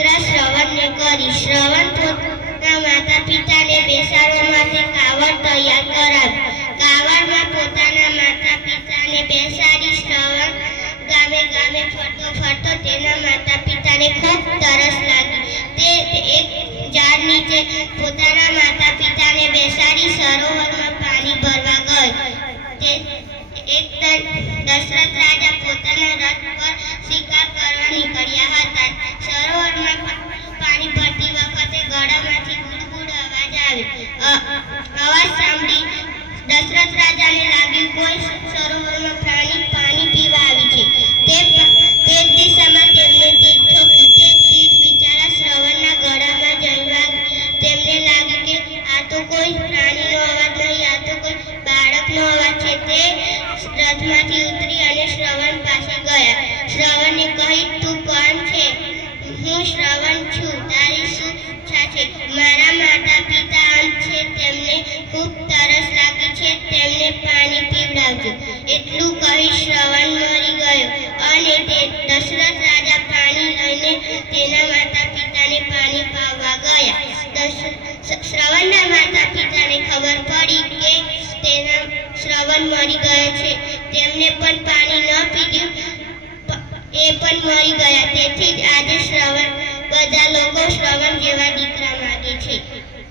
દીકરા શ્રવણને કરી. શ્રવણ પોતાના માતા પિતાને બેસાડવા માટે કાવડ તૈયાર કરાવી. કાવડમાં પોતાના માતા પિતાને બેસાડી શ્રવણ ગામે ગામે ફરતો તેના માતા પિતાને ખૂબ તરસ લાગી. તે એક ઝાડ નીચે પોતાના માતા પિતાને બેસાડી સરોવરમાં પાણી ભરવા ગયો. દશરથ રાજા પોતાના રથ પર શિકાર કરવા નીકળ્યા હતા. સરોવરમાં પાણી ભરતી વખતે ગળામાંથી ગુડગુડ અવાજ આવ્યો. અવાજ સાંભળી દશરથ રાજાને લાગ્યું કોઈ સરોવરમાં પાણી પીવા આવી છે. તે જ દિશામાં તેમને તીર ઠોકી. તે તીર બિચારા શ્રવણના ગળામાં જઈ તેમને લાગ્યું કે આ તો કોઈ પ્રાણીનો અવાજ નહીં, આ તો કોઈ બાળકનો અવાજ છે. તે રથમાંથી ઉતરી અને શ્રવણ પાસે ગયા. શ્રવણને કહ્યું, તું કોણ છે? હું શ્રવણ છું. તારી શું ઈચ્છા છે? મારા માતા પિતા અંધ છે, તેમને ખૂબ તરસ લાગી છે, તેમને પાણી પીવડાવજો. એટલું કહી શ્રવણ મરી ગયો અને દશરથ રાજા પાણી લઈને તેના માતા પિતાને પાણી પાવા ગયા. શ્રવણના માતા પિતાને ખબર પડી કે તેના શ્રવણ મરી ગયો છે. તેમને પણ પાણી ન પીધું, એ પણ મરી ગયા. તેથી જ આજે બધા લોકો શ્રવણ જેવા દીકરા માગે છે.